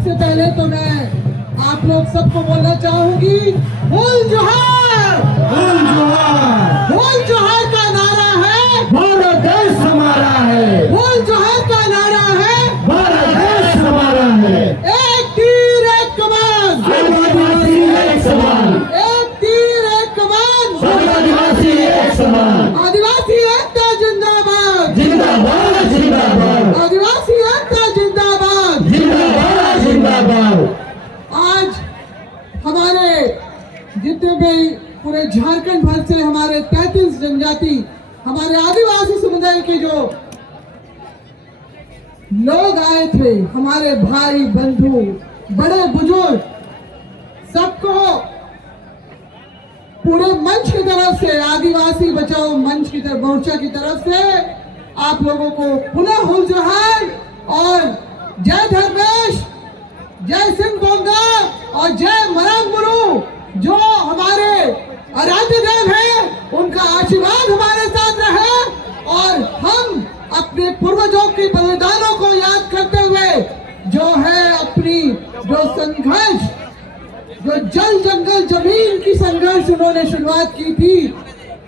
सबसे पहले तो मैं आप लोग सबको बोलना चाहूंगी, हुल जोहार, हुल जोहार। हुल जोहार का नारा है भारत देश हमारा है, हुल जोहार का नारा है भारत देश हमारा है। एक तीर एक कमान, आदिवासी एक समान, एक तीर एक कमान, आदिवासी एक समान। आदिवासी एकता जिंदाबाद, जिंदाबाद जिंदाबाद, आदिवासी एकता जिंदाबाद। जिंदाबाद जिंदाबाद। आज हमारे जितने भी पूरे झारखंड भर से हमारे 33 जनजाति, हमारे आदिवासी समुदाय के जो लोग आए थे, हमारे भाई बंधु बड़े बुजुर्ग, सबको पूरे मंच की तरफ से, आदिवासी बचाओ मंच की तरफ, मोर्चा की तरफ से आप लोगों को पुनः हुल जोहार और जय धर्मेश, जय सिंह बोंगा और जय मरंग गुरु, जो हमारे आराध्य देव हैं, उनका आशीर्वाद हमारे साथ रहे और हम अपने पूर्वजों के बलिदानों को याद करते हुए जो है अपनी जो संघर्ष, जो जल जंगल जमीन की संघर्ष उन्होंने शुरुआत की थी,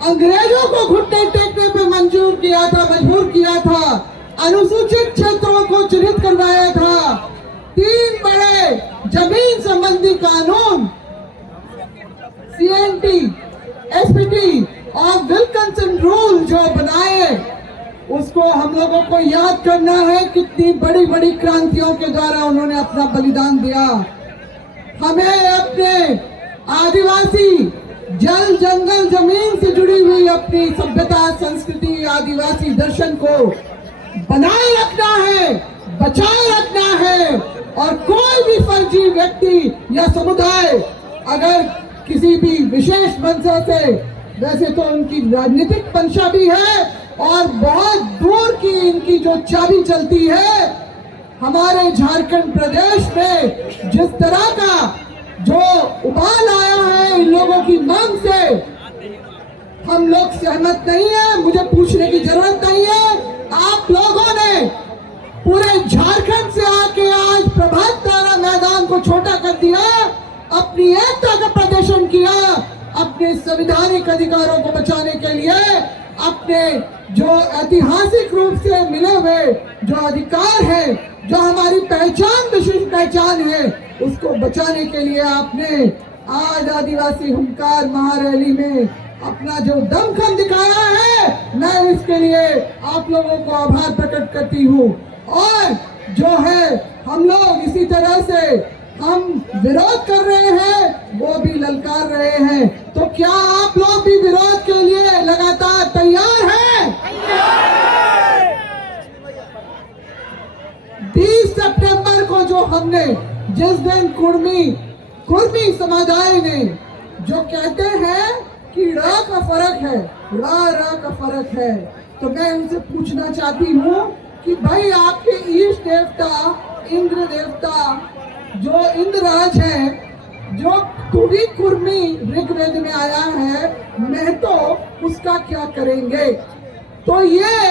अंग्रेजों को घुटने टेकने पे मंजूर किया था, मजबूर किया था, अनुसूचित क्षेत्रों को चिन्हित करवाया था, 3 बड़े जमीन संबंधी कानून CNT, SPT और विल्किंसन रूल जो बनाए, उसको हम लोगों को याद करना है कितनी बड़ी बड़ी क्रांतियों के द्वारा उन्होंने अपना बलिदान दिया। हमें अपने आदिवासी जल जंगल जमीन से जुड़ी हुई अपनी सभ्यता, संस्कृति, आदिवासी दर्शन को बनाए रखना है, बचाए रखना है और कोई भी फर्जी व्यक्ति या समुदाय अगर किसी भी विशेष मंशा से, वैसे तो उनकी राजनीतिक मंशा भी है और बहुत दूर की इनकी जो चाबी चलती है, हमारे झारखंड प्रदेश में जिस तरह का जो उबाल आया है इन लोगों की मांग से, हम लोग सहमत नहीं है, मुझे पूछने की जरूरत नहीं है। आप लोगों ने पूरे झारखंड से आके आज प्रभात तारा मैदान को छोटा कर दिया, अपनी एकता का प्रदर्शन किया, अपने संवैधानिक अधिकारों को बचाने के लिए, अपने जो ऐतिहासिक रूप से मिले हुए जो अधिकार है, जो हमारी पहचान, विशिष्ट पहचान है, उसको बचाने के लिए आपने आज आदिवासी हुंकार महारैली में अपना जो दमखम दिखाया है, मैं इसके लिए आप लोगों को आभार प्रकट करती हूँ। और जो है हम लोग इसी तरह से हम विरोध कर रहे हैं, वो भी ललकार रहे हैं, तो क्या आप लोग भी विरोध के लिए लगातार तैयार हैं? 20 सितंबर को जो हमने, जिस दिन कुर्मी समुदाय ने जो कहते हैं कि रा का फर्क है, रा का फर्क है, तो मैं उनसे पूछना चाहती हूँ कि भाई आपके ईष्ट देवता इंद्र देवता जो इंद्रराज है, जो कुड़ी कुर्मी ऋग्वेद में आया है, मैं तो उसका क्या करेंगे? तो ये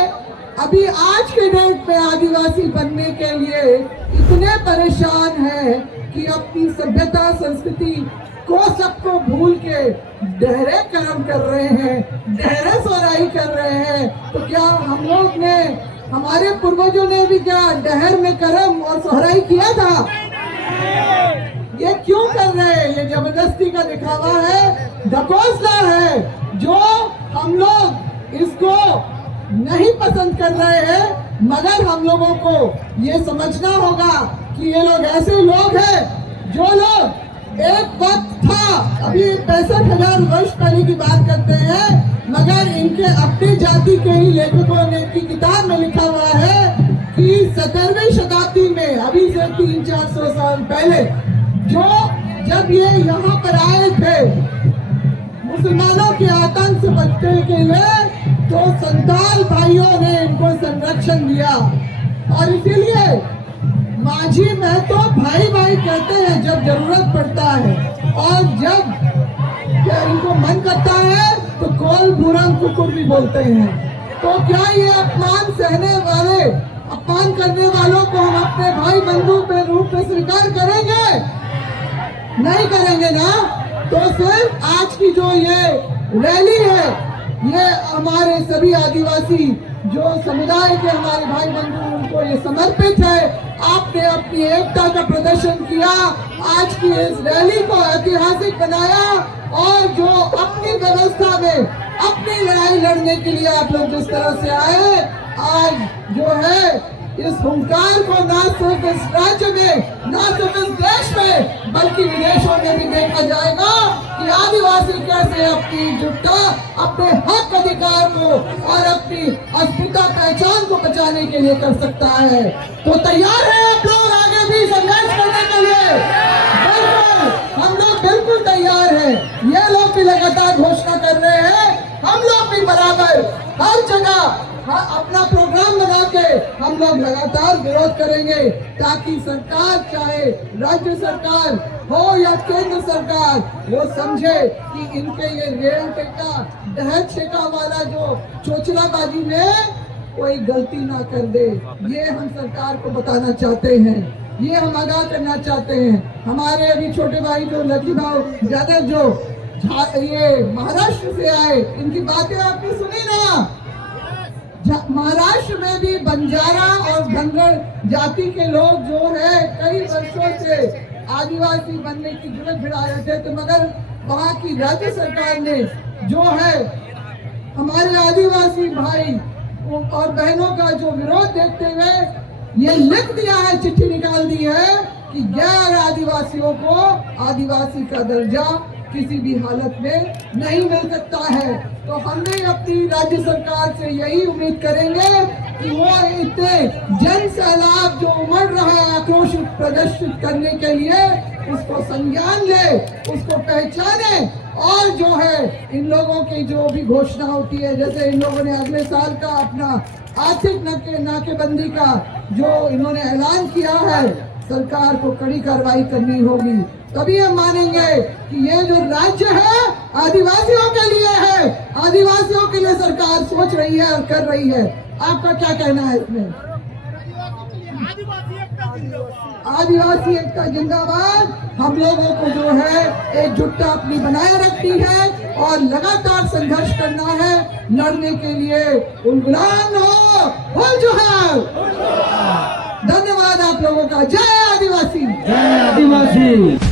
अभी आज के डेट में आदिवासी बनने के लिए इतने परेशान है कि अपनी सभ्यता संस्कृति को सबको भूल के डहरे कर्म कर रहे हैं, डहरे सोराई कर रहे हैं। तो क्या हम लोग ने, हमारे पूर्वजों ने भी क्या डहर में कर्म और सोहराई किया था? ये क्यों कर रहे हैं? ये जबरदस्ती का दिखावा है, ढकोसला है, जो हम लोग इसको नहीं पसंद कर रहे हैं। मगर हम लोगों को ये समझना होगा कि ये लोग ऐसे लोग हैं जो लोग एक वक्त था, अभी 65,000 वर्ष पहले की बात करते हैं, मगर इनके अपनी जाति के ही लेखकों ने की किताब में लिखा हुआ है कि 17वीं शताब्दी में, अभी से 300-400 साल पहले, जो जब ये यहाँ पर आए थे मुसलमानों के आतंक से बचने के लिए, तो संताल भाइयों ने इनको संरक्षण दिया। और इसीलिए माझी महतो भाई भाई कहते हैं जब जरूरत पड़ता है, और जब क्या इनको मन करता है तो कोल बुरंग कुकुर भी बोलते हैं। तो क्या ये अपमान सहने वाले, अपमान करने वालों को हम अपने भाई बंधु के रूप पे स्वीकार करेंगे? नहीं करेंगे ना। तो फिर आज की जो ये रैली है, ये हमारे सभी आदिवासी जो समुदाय के हमारे भाई बंधु, उनको ये समर्पित है। आपने अपनी एकता का प्रदर्शन किया, आज की इस रैली को ऐतिहासिक बनाया, और जो अपनी व्यवस्था में अपनी लड़ाई लड़ने के लिए आप लोग जिस तरह से आए, आज जो है इस हुंकार को ना सिर्फ इस राज्य में, ना सिर्फ इस देश में, बल्कि विदेशों में भी देखा जाएगा कि आदिवासी कैसे अपनी एकजुटता, अपने हक अधिकार को और अपनी अस्मिता पहचान को बचाने के लिए कर सकता है। तो तैयार है आप लोग आगे भी संघर्ष करने के लिए? बिल्कुल, हम लोग बिल्कुल तैयार हैं। ये लोग भी लगातार घोषणा कर रहे हैं, हम लोग भी बराबर हर जगह अपना प्रोग्राम बना के हम लोग लगातार विरोध करेंगे, ताकि सरकार, चाहे राज्य सरकार हो या केंद्र सरकार, वो समझे कि इनके ये रेल टेका, दहेज ठेका वाला जो चोचलाबाजी में कोई गलती ना कर दे। ये हम सरकार को बताना चाहते हैं, ये हम आगाह करना चाहते हैं। हमारे अभी छोटे भाई जो लकी भाव यादव जो ये महाराष्ट्र से आए, इनकी बातें आपने सुनी ना। महाराष्ट्र में भी बंजारा और धनगर जाति के लोग जो है कई वर्षों से आदिवासी बनने की जुलत भिड़ा रहे थे, तो मगर वहाँ की राज्य सरकार ने जो है हमारे आदिवासी भाई और बहनों का जो विरोध देखते हुए ये लिख दिया है, चिट्ठी निकाल दी है कि गैर आदिवासियों को आदिवासी का दर्जा किसी भी हालत में नहीं मिल सकता है। तो हमने अपनी राज्य सरकार से यही उम्मीद करेंगे कि वो इतने जन सैलाब जो उमड़ रहा है आक्रोश प्रदर्शित करने के लिए, उसको संज्ञान ले, उसको पहचाने, और जो है इन लोगों की जो भी घोषणा होती है, जैसे इन लोगों ने अगले साल का अपना आर्थिक नाकेबंदी का जो इन्होंने ऐलान किया है, सरकार को कड़ी कार्रवाई करनी होगी। तभी हम मानेंगे कि ये जो राज्य है आदिवासियों के लिए है, आदिवासियों के लिए सरकार सोच रही है और कर रही है। आपका क्या कहना है इसमें? आदिवासी एकता जिंदाबाद। हम लोगों को जो है एकजुटता अपनी बनाए रखनी है और लगातार संघर्ष करना है, लड़ने के लिए उलगुलान हो, बोल जोहार। धन्यवाद आप लोगों का। जय आदिवासी, जय आदिवासी।